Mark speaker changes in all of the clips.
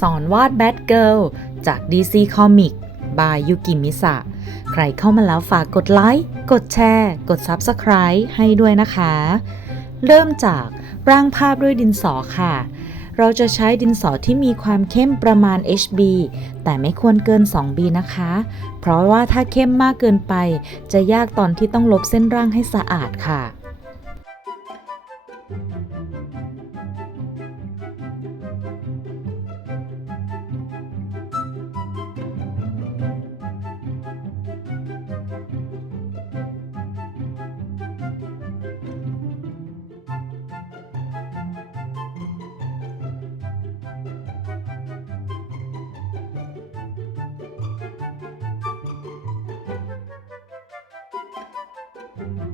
Speaker 1: สอนวาดแบทเกิลจาก DC Comic บายยุกิมิสะ ใครเข้ามาแล้วฝากกดไลค์ กดแชร์ กด Subscribe ให้ด้วยนะคะ เริ่มจากร่างภาพด้วยดินสอค่ะ เราจะใช้ดินสอที่มีความเข้มประมาณ HB แต่ไม่ควรเกิน 2B นะคะ เพราะว่าถ้าเข้มมากเกินไป จะยากตอนที่ต้องลบเส้นร่างให้สะอาดค่ะ Thank you.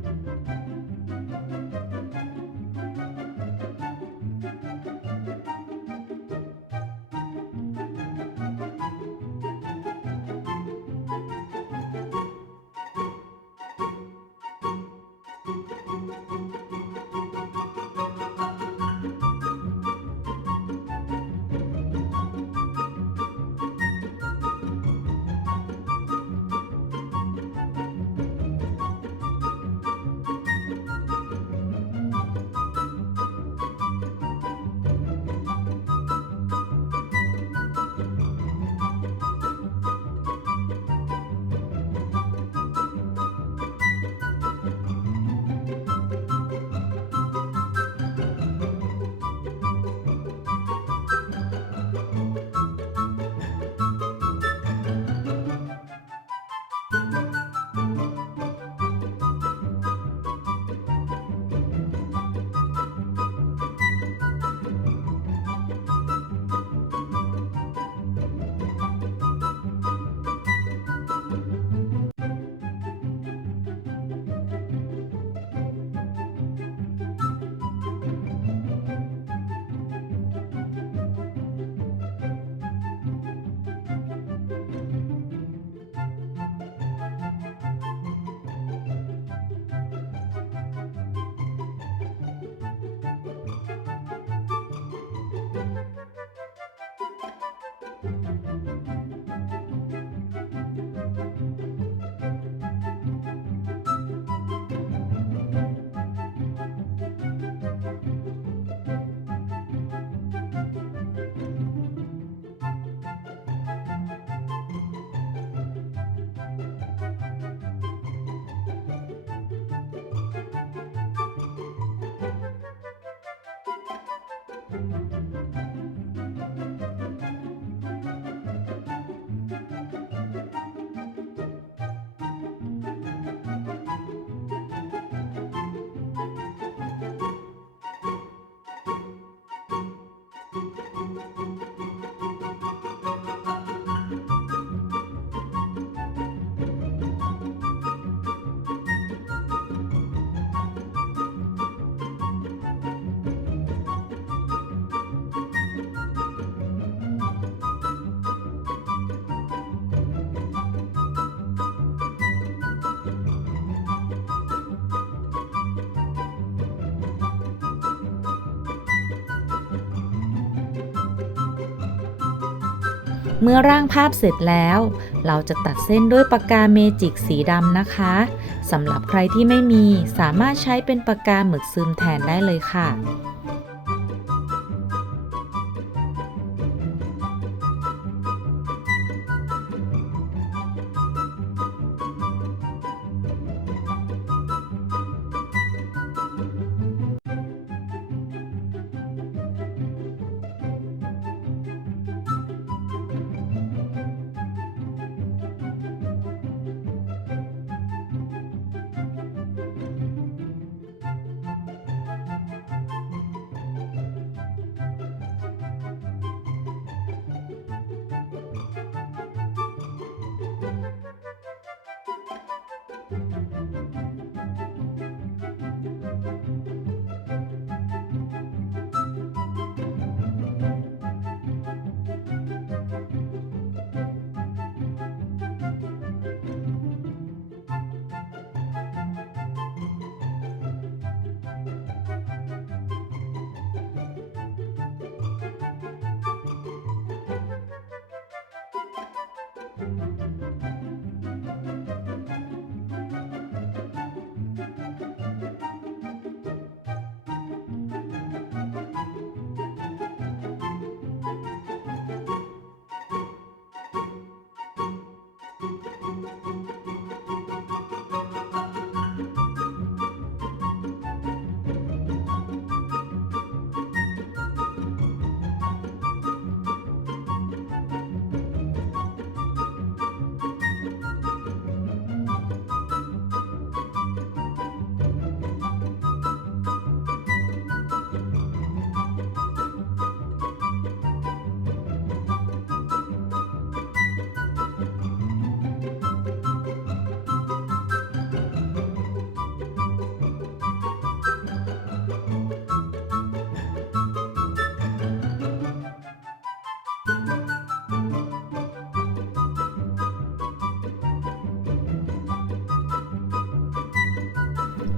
Speaker 1: Thank you. เมื่อร่างภาพเสร็จแล้ว เราจะตัดเส้นด้วยปากกาเมจิกสีดำนะคะสำหรับใครที่ไม่มีสามารถใช้เป็นปากกาหมึกซึมแทนได้เลยค่ะ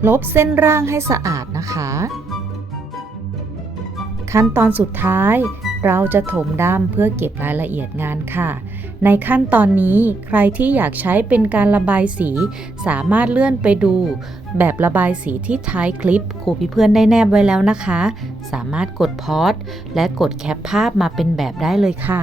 Speaker 1: ลบเส้นร่างให้สะอาดนะคะ ขั้นตอนสุดท้ายเราจะถมดำเพื่อเก็บรายละเอียดงานค่ะ ในขั้นตอนนี้ใครที่อยากใช้เป็นการระบายสี สามารถเลื่อนไปดู แบบระบายสีที่ท้ายคลิปครูพี่เพื่อนได้แนบไว้แล้วนะคะ สามารถกดพอสและกดแคปภาพมาเป็นแบบได้เลยค่ะ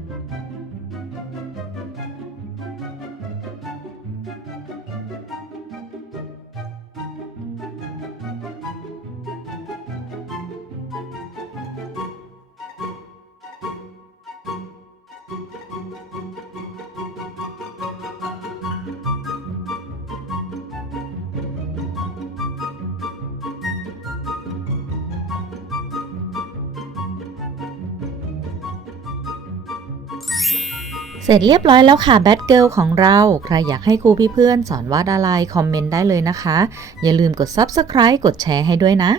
Speaker 1: ร็จเรียบร้อยแล้วค่ะแบทเกิลของเรา ใครอยากให้ครูพี่เพื่อนสอนวาดอะไร คอมเมนต์ได้เลยนะคะ อย่าลืมกด Subscribe กดแชร์ให้ด้วยนะ